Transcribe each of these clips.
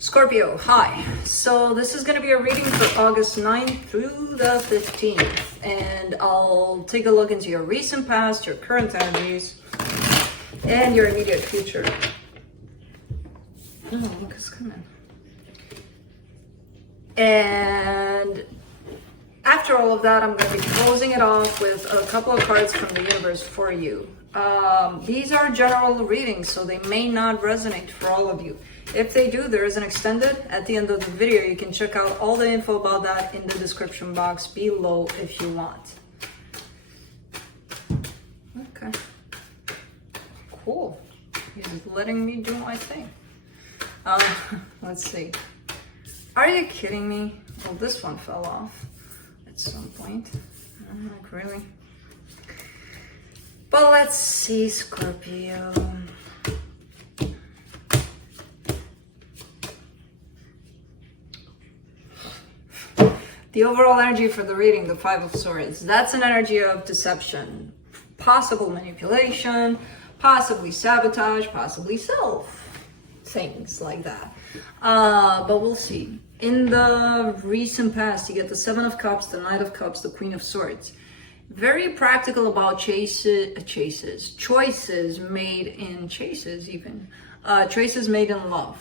Scorpio, hi. So this is going to be a reading for August 9th through the 15th. And I'll take a look into your recent past, your current energies, and your immediate future. Oh, look who's coming. And after all of that, I'm going to be closing it off with a couple of cards from the universe for you. These are general readings, so they may not resonate for all of you. If they do, there is an extended at the end of the video. You can check out all the info about that in the description box below if you want. Okay. Cool. He's letting me do my thing. Let's see. Are you kidding me? Well, this one fell off at some point. I'm like, really? But let's see, Scorpio. The overall energy for the reading, the Five of Swords, that's an energy of deception, possible manipulation, possibly sabotage, possibly self, things like that. But we'll see. In the recent past, you get the Seven of Cups, the Knight of Cups, the Queen of Swords. Very practical about choices made in choices made in love.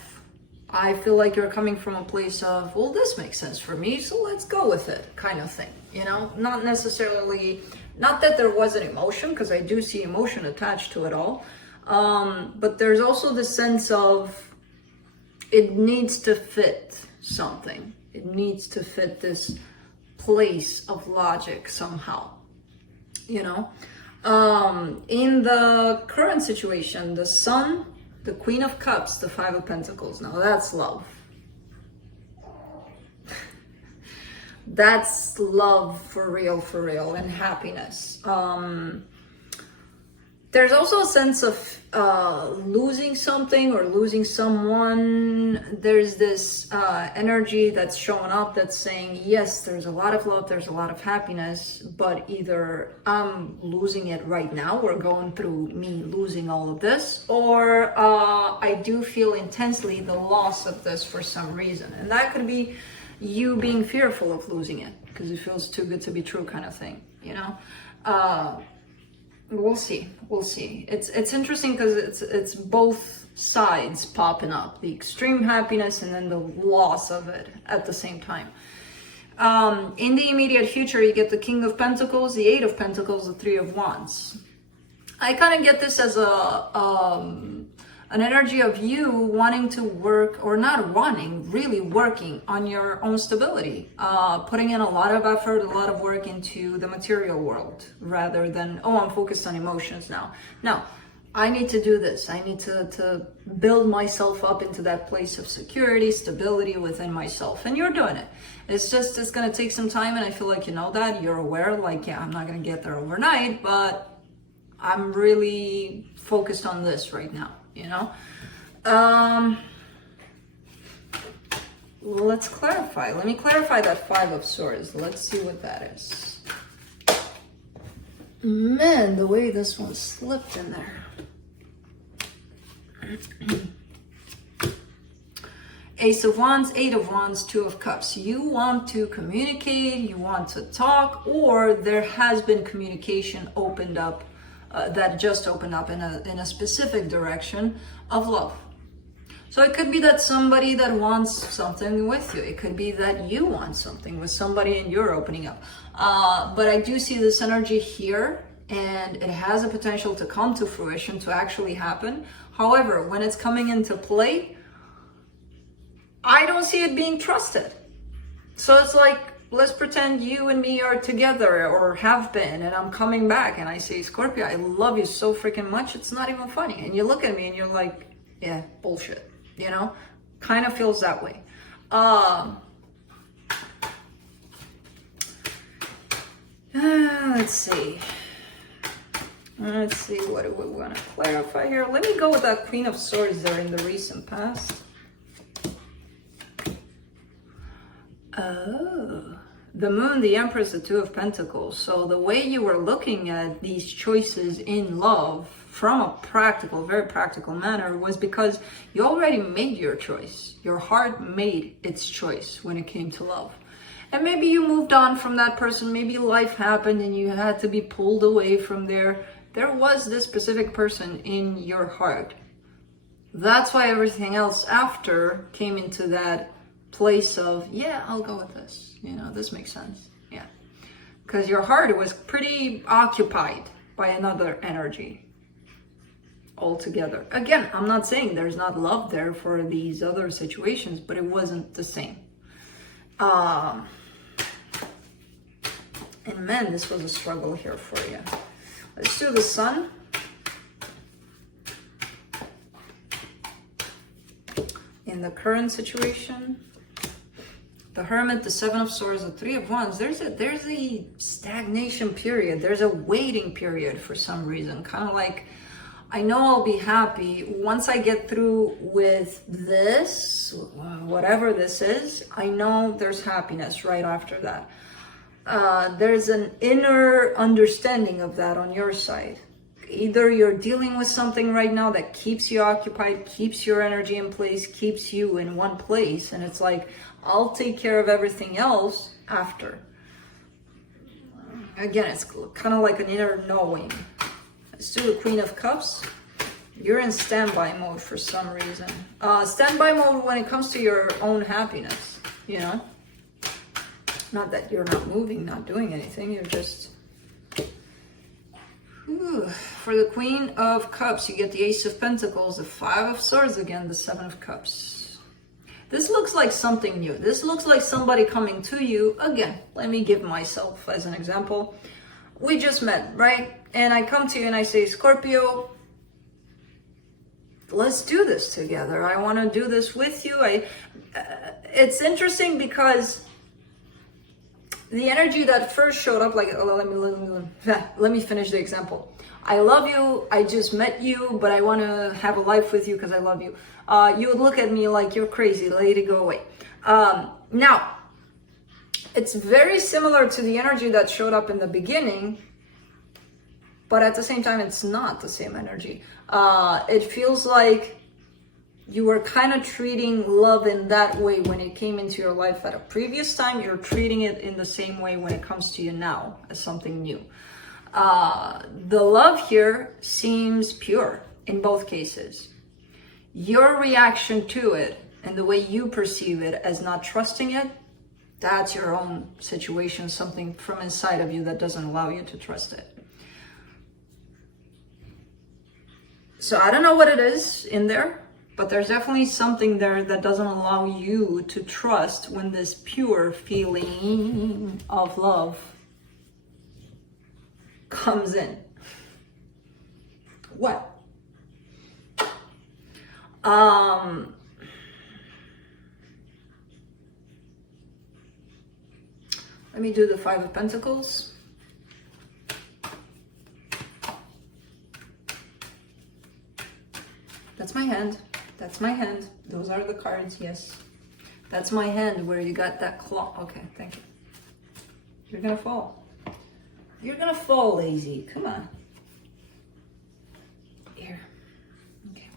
I feel like you're coming from a place of, well, this makes sense for me, so let's go with it, kind of thing, you know? Not necessarily, not that there wasn't emotion, because I do see emotion attached to it all, but there's also the sense of it needs to fit something. It needs to fit this place of logic somehow, you know? In the current situation, the Sun, the Queen of Cups, the Five of Pentacles. Now that's love. That's love for real, and happiness. There's also a sense of losing something or losing someone. There's this energy that's showing up that's saying, yes, there's a lot of love, there's a lot of happiness, but either I'm losing it right now, we're going through me losing all of this, or I do feel intensely the loss of this for some reason. And that could be you being fearful of losing it because it feels too good to be true kind of thing, you know? We'll see. It's interesting because it's both sides popping up, the extreme happiness and then the loss of it at the same time. In the immediate future, you get the King of Pentacles, the Eight of Pentacles, the Three of Wands. I kind of get this as an energy of you wanting to work, or not wanting, really working on your own stability, putting in a lot of effort, a lot of work into the material world, rather than, oh, I'm focused on emotions now. No, I need to do this. I need to build myself up into that place of security, stability within myself. And you're doing it. It's going to take some time, and I feel like you know that. You're aware, like, yeah, I'm not going to get there overnight, but I'm really focused on this right now. You know, let's clarify. Let me clarify that Five of Swords. Let's see what that is. Man, the way this one slipped in there. Ace of Wands, Eight of Wands, Two of Cups. You want to communicate, you want to talk, or there has been communication opened up that just opened up in a specific direction of love. So it could be that somebody that wants something with you. It could be that you want something with somebody and you're opening up. But I do see this energy here, and it has a potential to come to fruition, to actually happen. However, when it's coming into play, I don't see it being trusted. So it's like, let's pretend you and me are together, or have been, and I'm coming back and I say, Scorpio, I love you so freaking much, it's not even funny. And you look at me and you're like, yeah, bullshit, you know? Kind of feels that way. Let's see, what do we want to clarify here? Let me go with that Queen of Swords there in the recent past. Oh, the Moon, the Empress, the Two of Pentacles. So the way you were looking at these choices in love from a practical, very practical manner, was because you already made your choice. Your heart made its choice when it came to love. And maybe you moved on from that person. Maybe life happened and you had to be pulled away from there. There was this specific person in your heart. That's why everything else after came into that place of, yeah, I'll go with this. You know, this makes sense. Yeah. Because your heart was pretty occupied by another energy altogether. Again, I'm not saying there's not love there for these other situations, but it wasn't the same. And man, this was a struggle here for you. Let's do the Sun. In the current situation, the Hermit, the Seven of Swords, the Three of Wands, there's a stagnation period. There's a waiting period for some reason. Kind of like, I know I'll be happy once I get through with this, whatever this is. I know there's happiness right after that. There's an inner understanding of that on your side. Either you're dealing with something right now that keeps you occupied, keeps your energy in place, keeps you in one place, and it's like, I'll take care of everything else after. Again, it's kind of like an inner knowing. Let's do the Queen of Cups. You're in standby mode for some reason. Standby mode when it comes to your own happiness, you know? Not that you're not moving, not doing anything, you're just... For the Queen of Cups, you get the Ace of Pentacles, the Five of Swords again, the Seven of Cups. This looks like something new. This looks like somebody coming to you. Again, let me give myself as an example. We just met, right? And I come to you and I say, Scorpio, let's do this together. I want to do this with you. It's interesting because the energy that first showed up, like, let me finish the example. I love you, I just met you, but I want to have a life with you because I love you. You would look at me like, you're crazy, lady, go away. Now, it's very similar to the energy that showed up in the beginning, but at the same time, it's not the same energy. It feels like you were kind of treating love in that way when it came into your life at a previous time. You're treating it in the same way when it comes to you now as something new. The love here seems pure in both cases. Your reaction to it and the way you perceive it as not trusting it, that's your own situation, something from inside of you that doesn't allow you to trust it. So I don't know what it is in there, but there's definitely something there that doesn't allow you to trust when this pure feeling of love comes in. What? Let me do the Five of Pentacles. That's my hand. That's my hand. Those are the cards, yes. That's my hand where you got that claw. Okay, thank you. You're gonna fall. You're gonna fall, lazy. Come on. Here. Okay.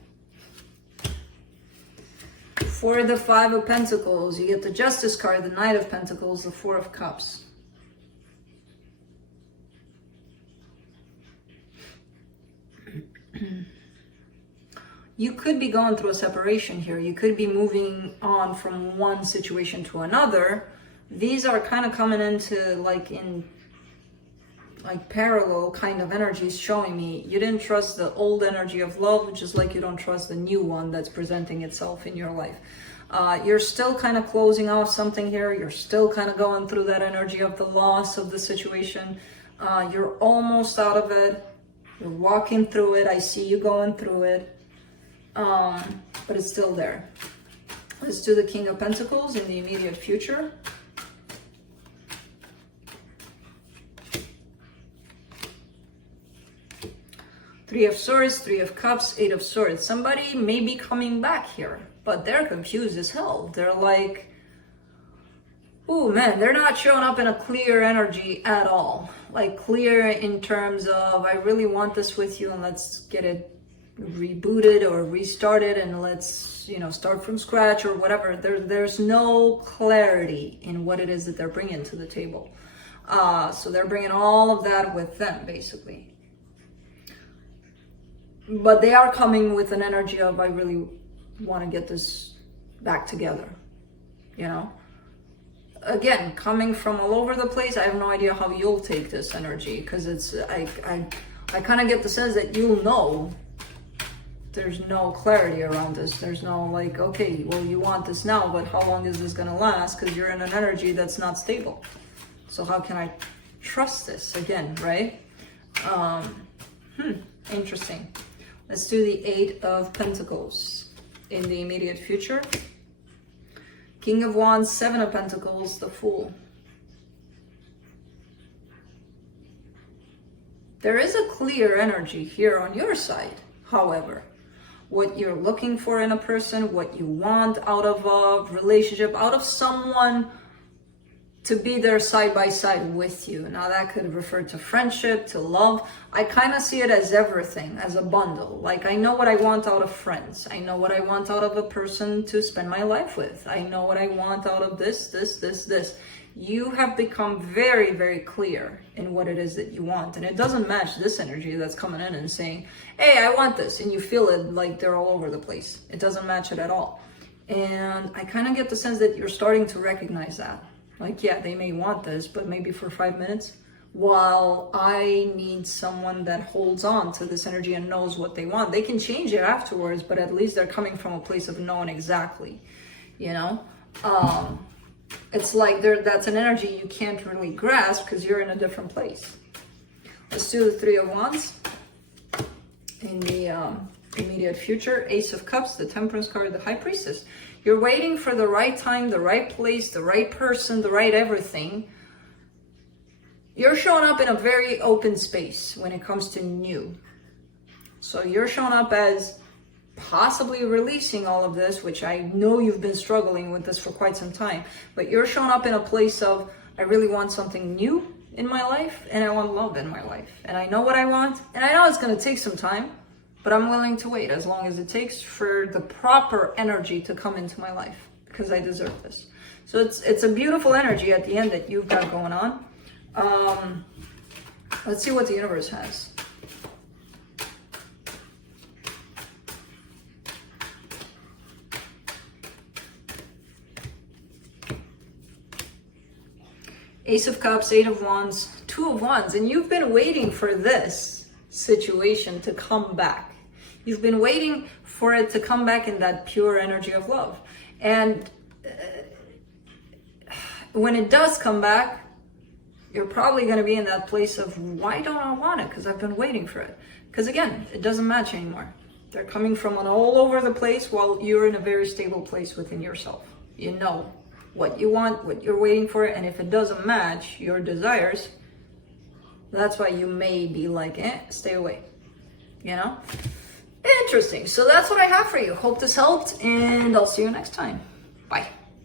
For the Five of Pentacles, you get the Justice card, the Knight of Pentacles, the Four of Cups. You could be going through a separation here. You could be moving on from one situation to another. These are kind of coming into like parallel kind of energies, showing me you didn't trust the old energy of love, just like you don't trust the new one that's presenting itself in your life. You're still kind of closing off something here. You're still kind of going through that energy of the loss of the situation. You're almost out of it. You're walking through it. I see you going through it. But it's still there. Let's do the King of Pentacles in the immediate future. Three of Swords, Three of Cups, Eight of Swords. Somebody may be coming back here, but they're confused as hell. They're like, Oh man, they're not showing up in a clear energy at all. Like clear in terms of, I really want this with you and let's get it rebooted or restarted and let's, you know, start from scratch or whatever. There's no clarity in what it is that they're bringing to the table. So they're bringing all of that with them, basically. But they are coming with an energy of, I really want to get this back together, you know? Again, coming from all over the place, I have no idea how you'll take this energy, because it's, I kind of get the sense that you'll know there's no clarity around this. There's no like, okay, well, you want this now, but how long is this gonna last? Because you're in an energy that's not stable. So how can I trust this again, right? Interesting. Let's do the 8 of Pentacles in the immediate future. King of Wands, 7 of Pentacles, the Fool. There is a clear energy here on your side, however. What you're looking for in a person, what you want out of a relationship, out of someone to be there side by side with you. Now that could refer to friendship, to love. I kind of see it as everything, as a bundle. Like I know what I want out of friends. I know what I want out of a person to spend my life with. I know what I want out of this. You have become very, very clear in what it is that you want. And it doesn't match this energy that's coming in and saying, hey, I want this. And you feel it like they're all over the place. It doesn't match it at all. And I kind of get the sense that you're starting to recognize that. Like, yeah, they may want this, but maybe for 5 minutes, while I need someone that holds on to this energy and knows what they want. They can change it afterwards, but at least they're coming from a place of knowing exactly, you know? It's like that's an energy you can't really grasp because you're in a different place. Let's do the 3 of Wands in the immediate future. Ace of Cups, the Temperance card, the High Priestess. You're waiting for the right time, the right place, the right person, the right everything. You're showing up in a very open space when it comes to new. So you're showing up as possibly releasing all of this, which I know you've been struggling with this for quite some time, but you're showing up in a place of, I really want something new in my life and I want love in my life. And I know what I want and I know it's going to take some time, but I'm willing to wait as long as it takes for the proper energy to come into my life because I deserve this. So it's a beautiful energy at the end that you've got going on. Let's see what the universe has. Ace of Cups, 8 of Wands, 2 of Wands, and you've been waiting for this situation to come back. You've been waiting for it to come back in that pure energy of love. And when it does come back, you're probably going to be in that place of, why don't I want it? Because I've been waiting for it. Because again, it doesn't match anymore. They're coming from all over the place while you're in a very stable place within yourself. You know what you want, what you're waiting for, and if it doesn't match your desires, that's why you may be like, stay away, you know? Interesting. So that's what I have for you. Hope this helped, and I'll see you next time. Bye.